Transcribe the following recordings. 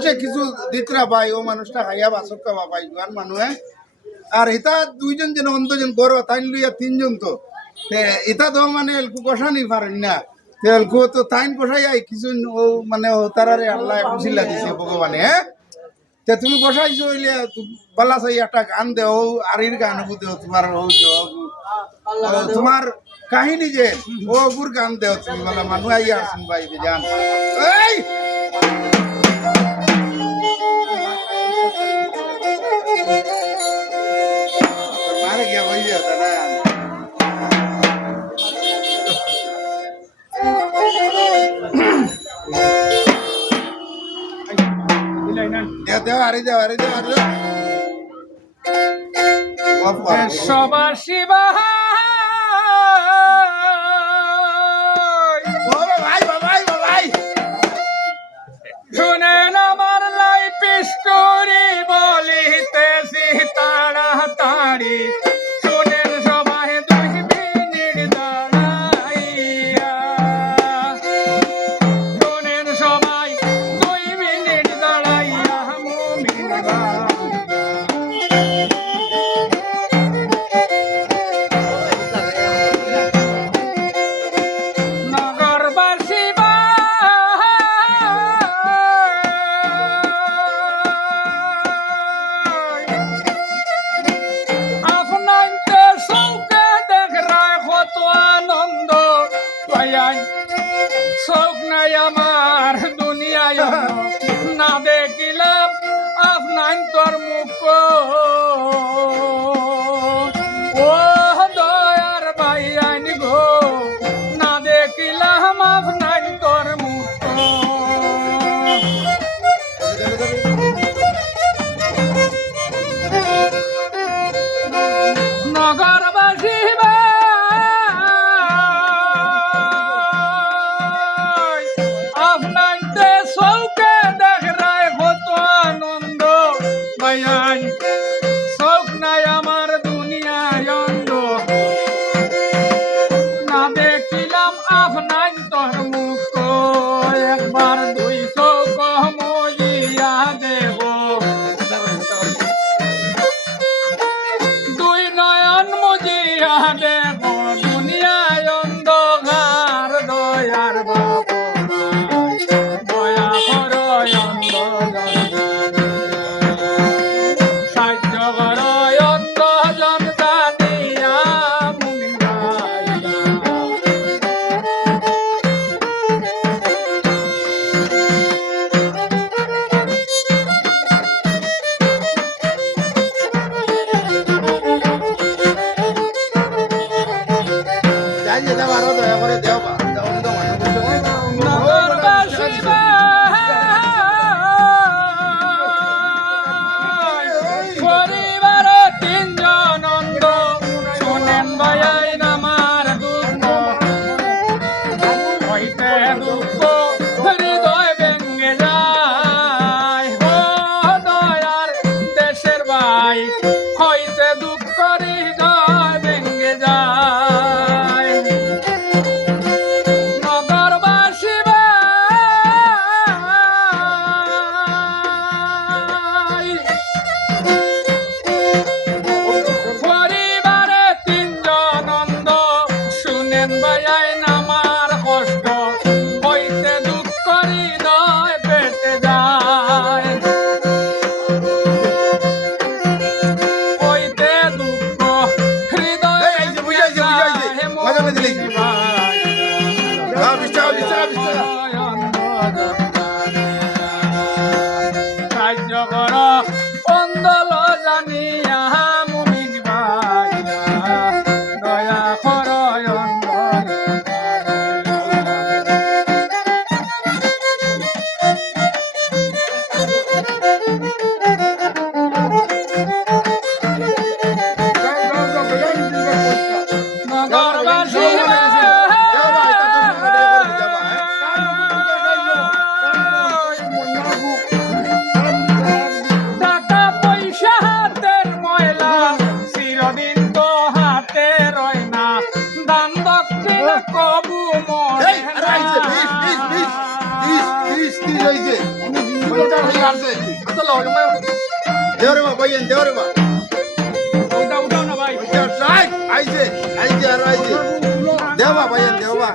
মানুষে কিছু দিতরা পাই ও মানুষটা খাইয়া বাসক খাওয়া পাই জোয়ান মানুহে। আর ইতা দুইজন যেন অন্তজন গরো তাই লইয়া তিনজন তো। ইতা তো মানে এলকু কষানি পারেন না। এলকু তো তাইন কষাই আই, কিছু ও মানে তারারে আল্লাহ খুশিলা দিছে ভগবানে তে তুমি কষাইছো হইলে পালা চাই একটা গান দেও, আরির গান দেও, তোমার তোমার কাহিনী যে, ও গুর গান দেও, তুমি বলা মানুষ আইয়া আসুন ভাই এই! মারে গিয়া হই সবার শিবা আমার పొందలో কবু মরে না বিশ বিশ বিশ বিশ বিশ তিরিশ হয়েছে পঞ্চাশ হয়ে আসছে। চলো দেওরে বা বইয়েন দেওয়া ভাইয়েন দেওয়া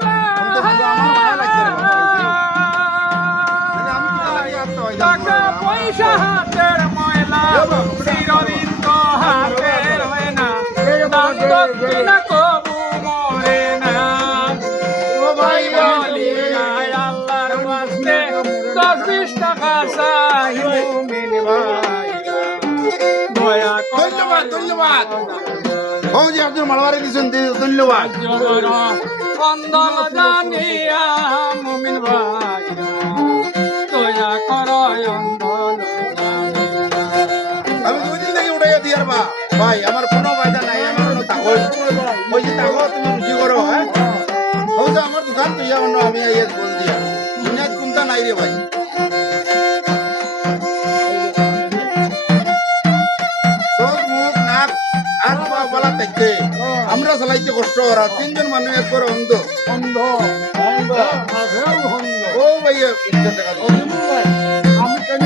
চাই মুমিন ভাইরা দয়া ধন্যবাদ ধন্যবাদ। ও যে একজন মালবারে দিয়েছেন ধন্যবাদ। বন্ধন জানিয়া মুমিন ভাইরা দয়া কর অন্ধন আমি দুদিন থেকে উঠাইয়া দিয়ার বা ভাই আমার কোনো ফায়দা নাই আমার কোনো তাকো ওই যে তাকো তুমি রুচি করো হ্যাঁ? আমার দোকান তুই অন্য আমি বল দিয়া দুনিয়াত কোনটা নাই রে ভাই? চালাইতে কষ্ট করা তিনজন মানুষ একবারে অন্ধ। অন্ধ ও ভাইয়া আমি কেন